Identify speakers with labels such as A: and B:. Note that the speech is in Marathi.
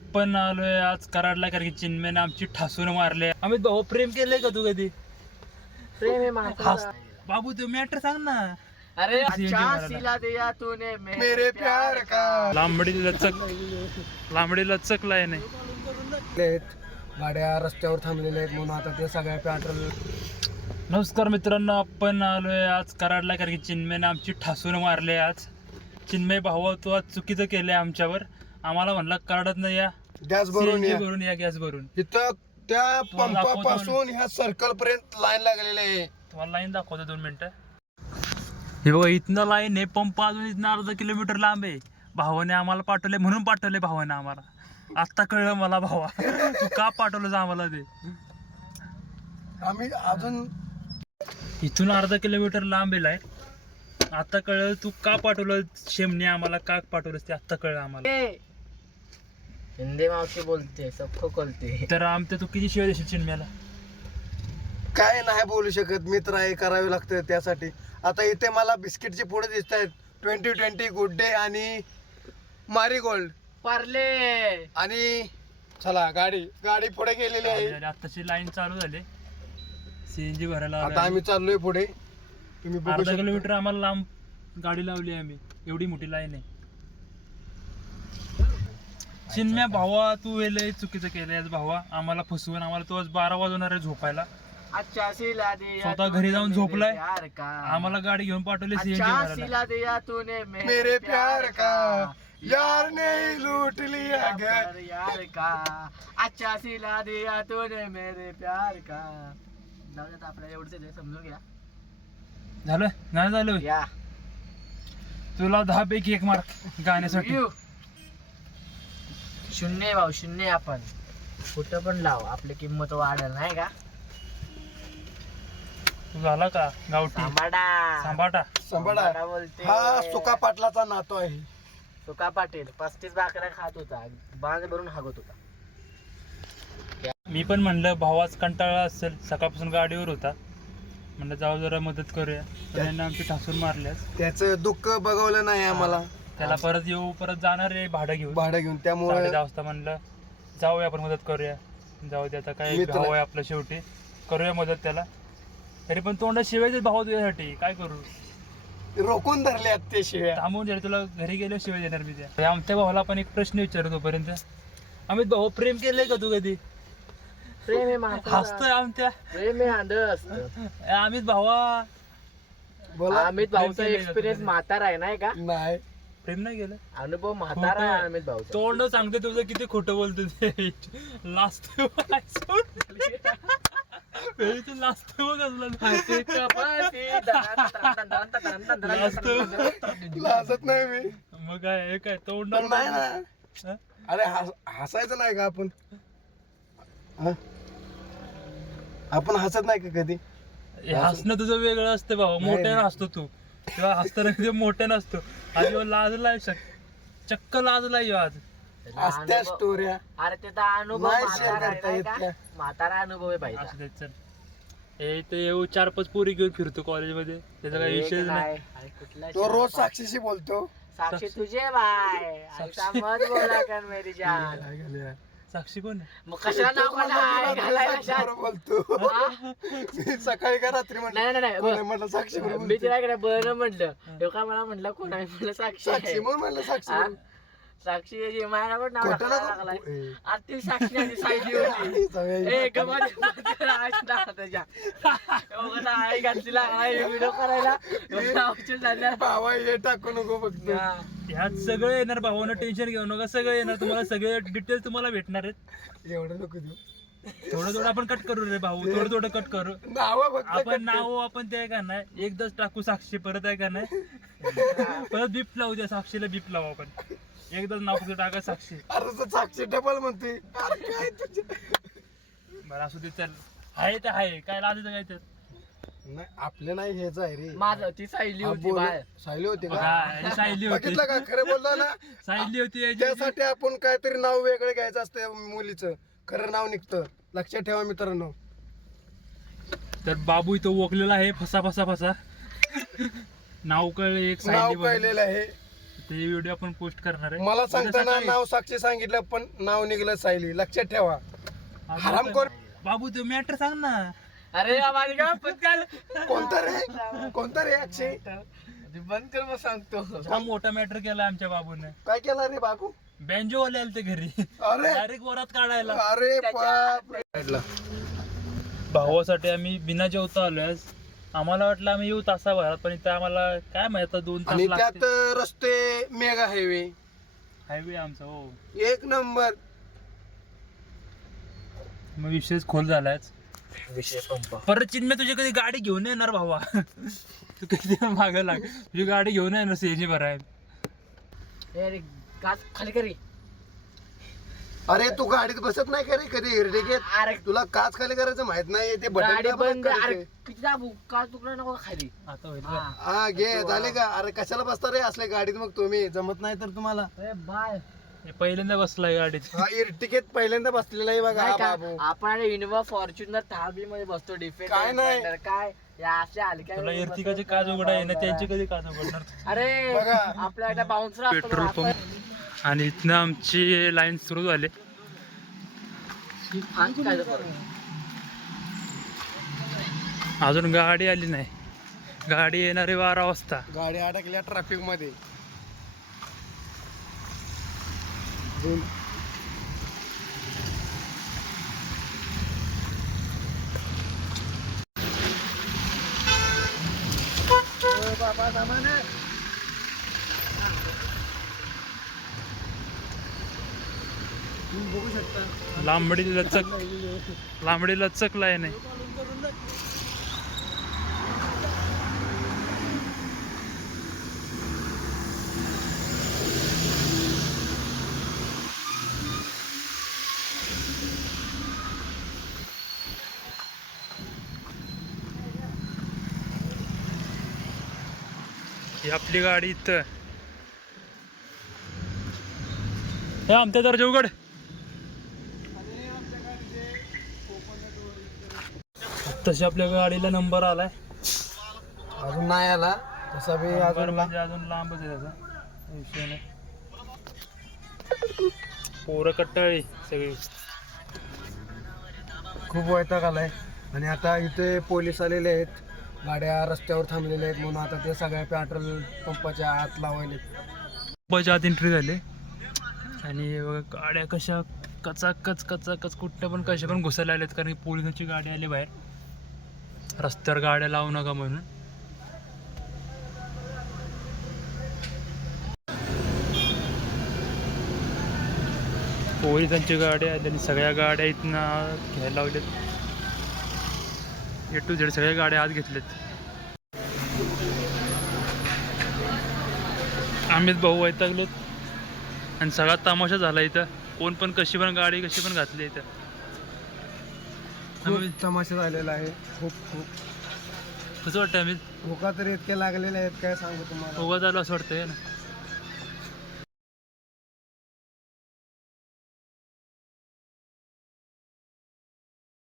A: आपण आलोय आज कराडला, कारण की चिन्मयने आमची ठासून मारले. अमित भाऊ, प्रेम केलंय का तू कधी?
B: प्रेम है माता
A: बाबू तू मॅटर सांग ना.
B: अरे अच्छा सिला दिया तूने
C: मेरे प्यार का.
A: लांबडी लचकलाय नाही.
C: गाड्या रस्त्यावर थांबलेल्या आहेत म्हणून आता ते सगळ्या पेट्रोल.
A: नमस्कार मित्रांनो, आपण आलोय आज कराडला, कारण की चिन्मयने आमची ठासून मारले. आज चिन्मय भाऊ, तू आज चुकीचं केलंय आमच्यावर. आम्हाला म्हणला कराडात या
C: गॅस भरून
A: CNG
C: या.
A: भरून या, गॅस भरून.
C: इथं त्या
A: तुम्हाला
C: पंपापासून ह्या सर्कल पर्यंत लाईन लागलेली आहे.
A: तुम्हाला लाईन दाखवतो 2 मिनिटं. हे बघा, इथनं लाईन आहे. पंप अजून इथनं अर्धा किलोमीटर लांब आहे. भावाने आम्हाला पाठवले, म्हणून पाठवले भावाने आम्हाला. आत्ता कळलं मला भावा, तू का पाठवलं आम्हाला ते.
C: आम्ही अजून
A: इथून अर्धा किलोमीटर लांब आहे लाईन. आता कळलं तू का पाठवलं शेमने आम्हाला, का पाठवलंस ते आत्ता कळलं आम्हाला.
B: हिंदी मावशी बोलते सबको बोलते.
A: तर आमच्या तू किती शिवाय देशील चिन्मयाला?
C: काय नाही बोलू शकत, मित्र आहे, करावे लागतं त्यासाठी. आता इथे मला बिस्किटचे पुढे दिसत आहेत 2020 गुड डे आणि मारीगोल्ड
B: पार्ले.
C: आणि चला गाडी पुढे गेलेली आहे.
A: आत्ताची लाईन चालू झाली CNG भरायला.
C: आता आम्ही चाललोय पुढे. तुम्ही बघू
A: अर्धा
C: शकता.
A: किलोमीटर आम्हाला लांब गाडी लावली आम्ही. एवढी मोठी लाईन आहे. चिन्मया भावा, तू लय चुकीचं केलंय भावा. आम्हाला फसवून आम्हाला तो आज 12 वाजवणार आहे झोपायला.
B: अच्छा सिला दिया
A: स्वतः घरी जाऊन झोपलाय.
B: प्यार का.
A: आम्हाला गाडी घेऊन पाठवली CNG
B: अच्छा
A: भरायला.
B: सिला दिया तूने
C: मेरे प्यार का यार ने लूट लिया घर.
B: यार का. अच्छा सिला दिया तूने मेरे प्यार का. जाऊ दे, आपल्याला एवढंच समजून घ्या.
A: झालं नाही झालं.
B: या
A: तुला 10 पैकी 1 मार्क गाण्यासाठी.
B: शून्य भाऊ, शून्य. आपण कुठं पण लाव, आपली किंमत वाढेल नाही का.
A: तू झाला का गावठी सांभाटा?
C: सांभाळा.
B: बोलते
C: हा सुका पाटलाचा नातो आहे.
B: सुका पाटील 35 भाकऱ्या खात होता, बांध भरून हागत होता.
A: मी पण म्हणलं भावाच कंटाळा असेल, सकाळपासून गाडीवर होता. म्हणलं जाऊ जरा मदत करूया. पण यांनी आमची ठासून मारल्यास.
C: त्याचं दुःख बघवलं नाही आम्हाला.
A: त्याला परत जाणार आहे भाडं घेऊन.
C: भाडं घेऊन. त्यामुळे
A: 10:30 वाजता म्हणलं जाऊया आपण मदत करूया. जाऊ दे आता, काय
C: मित्र.
A: भाऊ आहे आपलं शेवटी, करूया मदत त्याला. तरी पण तोंड शिवायचे भाऊ तुझ्यासाठी, काय करू.
C: रोखून धरले ते शिव्या.
A: थांबून जाईल, तुला घरी गेल्यावर शिवाय देणार मी त्या. आमच्या भावाला पण एक प्रश्न विचारतो तोपर्यंत. अमित भाऊ, प्रेम केलंय का तू कधी?
B: प्रेम आहे माता.
A: हसतोय आमच्या.
B: प्रेम आहे आंधळस.
A: अमित भावा,
C: बोला.
B: अमित भाऊचा
A: केलंय का
B: एक्सपिरियन्स
A: तुम्ही?
B: म्हातारा आहे नाही का.
C: नाही
A: प्रेम नाही केलं.
B: अनुभव म्हातारा आहे अमित भाऊचा.
A: तोंड सांगते तुझं किती खोटं बोलतो ते. लास्ट
C: लाजत नाही मी.
A: मग काय हे काय तोंड
C: पण नाही ना. अरे हसायचं नाही का आपण. हा? आपण हसत नाही का कधी.
A: हसणं तुझं वेगळं असतं भाऊ.
C: नाही,
A: मोठ्यानं
C: नाही.
A: हसतो तू, तेव्हा हसताना ते मोठ्यानं असतो. आज ह्यो लाजलाय, चक्क लाजलाय ह्यो आज.
C: असत्या स्टोऱ्या.
B: अरे त्याचा अनुभव
C: नाही
B: म्हातारा
C: share
B: आहे
C: करता
B: नाही
C: येत
B: का?
C: त्या.
B: म्हातारा अनुभव आहे पाहिजे.
A: असू दे, चल. हे ते येऊ 4-5 पोरी घेऊन फिरतो कॉलेजमध्ये, त्याचा काही विषयच नाही.
C: तो रोज साक्षीशी बोलतो.
B: साक्षी तुझे बाय. ऐसा मत बोला कर मेरी जान.
A: साक्षी कोण आहे?
B: मग कशाला नाव काढलं? घालायला शाळेत?
C: साक्षीबरोबर बोलतो.
B: हा?
C: मी सकाळी का रात्री
B: नाही नाही नाही
C: म्हटलं म्हटलं साक्षी बरोबर
B: मी तिला इकडे बरं म्हटलं. तेव्हा मला म्हटलं कोण आहे, म्हटलं साक्षी आहे.
C: साक्षी म्हणून म्हणलं साक्षी
B: हा?
C: बरोबर.
B: साक्षी जी मायला पण नाव
C: खोटं
B: टाकायला
C: नको.
B: लागलाय.
C: ए.
B: आता ती साक्षी आणि सायली होती.
C: सगळ्या-
B: ए गमात त्याच्या आई घातली लागलाय व्हिडिओ करायला. औषध झाल्या.
C: बाबा हे टाकू नको फक्त.
B: हा.
A: ह्यात सगळं येणार भावानं, टेन्शन घेऊ नका. सगळं येणार तुम्हाला, सगळे डिटेल्स तुम्हाला भेटणार आहेत.
C: एवढं नको देऊ.
A: थोडं आपण कट करू रे भाऊ, थोडं कट करू.
C: नाव फक्त
A: आपण नाव आपण ते का नाही एकदाच टाकू साक्षी, परत आहे का नाही परत बीप लावू द्या. साक्षीला बीप लावू आपण. एकदाच नाव फक्त टाका साक्षी.
C: अरे तर साक्षी डबल म्हणते. अरे काय तुझे.
A: बरं असू दे, चल. आहे तर आहे, काय लाजायचं काय तर.
C: नाही आपले नाही हेच आहे रे.
B: माझं ती सायली
C: हा,
B: होती
C: बोल.
B: बाय.
C: सायली होती का.
A: हा, ही सायली होती.
C: बघितलं का खरं बोललो ना.
A: सायली होती याची.
C: त्यासाठी आपण काहीतरी नाव वेगळं घ्यायचं असतं मुलीचं. खरं नाव निघतं. लक्षात ठेवा मित्रांनो.
A: तर बाबू इथं ओकलेला आहे, फसा. नाव कळलं एक
C: नाव
A: सायली.
C: कळलेलं आहे.
A: ते व्हिडिओ आपण पोस्ट करणार आहे
C: मला
A: उद्या
C: सांगताना
A: सकाळी.
C: नाव साक्षी सांगितलं पण नाव निघलं सायली, लक्षात ठेवा.
A: अजून
C: हरामखोर.
A: बाबू तो मॅटर सांग ना.
B: अरे आम्हाला का पत्काल
C: कोणता रे अक्षय?
B: बंद कर मग सांगतो.
A: हा मोठा मॅटर केला आमच्या बाबूने.
C: काय केलं रे बाबू?
A: बँजो वाले आले ते घरी
C: अरे
A: डायरेक्ट वरात काढायला.
C: अरे बाप.
A: भावासाठी आम्ही बिना जेवता आलोय आज. आम्हाला वाटलं आम्ही येऊ तासाभरात, पण इथं आम्हाला काय माहित आता 2 तास
C: आणि
A: लागतील.
C: त्यात रस्ते मेगा हायवे
A: हायवे आमचा हो.
C: 1 नंबर.
A: मग विषयच खोल झालायच.
B: विषय पंप.
A: परत चिन्ह तुझी कधी गाडी घेऊन येणार भावा. तू कधी माग लाग, तुझी गाडी घेऊन येणार सीएनजी भरायला.
B: अरे काच खाली करी.
C: अरे तू गाडीत बसत नाही का रे कधी हिरडेकेत?
B: अरे
C: तुला काच खाली करायचं माहित नाही, ते
B: गाडी
C: बटन
B: बंद. अरे किती दाबू का तुकडा नको खाली.
A: आता होईल
B: हा.
C: हा घे झाले का? अरे कशाला बसता रे असल्या गाडीत? मग तुम्ही जमत नाही तर तुम्हाला.
B: अरे बाय
A: हे पहिल्यांदा बसलाय गाडीत.
C: हा इर्टिकेत पहिल्यांदा बसलेला आहे बघा
B: नाही
C: हा
B: का?
C: बाबू.
B: आपण इनोवा फॉर्च्युनर थारबी मध्ये बसतो. डिफेंड
C: काय नाही.
B: काय या अशा हलक्या
A: तुला इर्तिकाची काच उघडा आहे ना, त्यांची कधी काच उघडणार.
B: अरे
C: बघा.
B: आपल्याकडे बाउन्सर
A: पेट्रोल पंप आणि इथनं आमची लाईन सुरू झाली. अजून गाडी आली नाही. गाडी येणारे 12 वाजता.
C: गाडी अडकल्या ट्रॅफिक मध्ये. बाबा सामान तुम्ही बघू शकता.
A: लांबडी लचक लाईन आहे. ही आपली गाडी इथं. हे आमच्या दर्जा उघड. तशी आपल्या गाडीला नंबर आलाय.
C: अजून नाही आला तसा बी
A: नंबर
C: अजून
A: म्हणजे अजून लांबच आहे त्याचा. विषय नाही. पोरं कट्टाळी सगळी.
C: खूप वैताग आलाय. आणि आता इथे पोलीस आलेले आहेत, गाड्या रस्त्यावर थांबलेल्या आहेत, म्हणून आता ते सगळ्या पेट्रोल पंपाच्या आत लावायले.
A: पंपाच्या आत एंट्री झाली आणि बघा गाड्या कशा कचाकच कुठं पण कशा पण घुसायला आल्यात, कारण की पोलिसांची गाडी आली बाहेर. रस्त्यावर गाड्या लावू नका म्हणून. पोलिसांची गाडी आली आणि सगळ्या गाड्या इथनं घ्यायला लावल्यात. A to Z सगळ्या गाड्या आत घेतल्यात. आम्हीच भाऊ वैतागलोत आणि सगळा तमाशा झाला इथं. कोण पण कशी पण गाडी कशी पण घातली इथं.
C: खूप तमाशा झालेला आहे. खूप
A: कसं वाटतं आम्ही
C: भोका तरी इतके लागलेले आहेत काय सांगू तुम्हाला.
A: उगा झालो असं वाटतंय ना.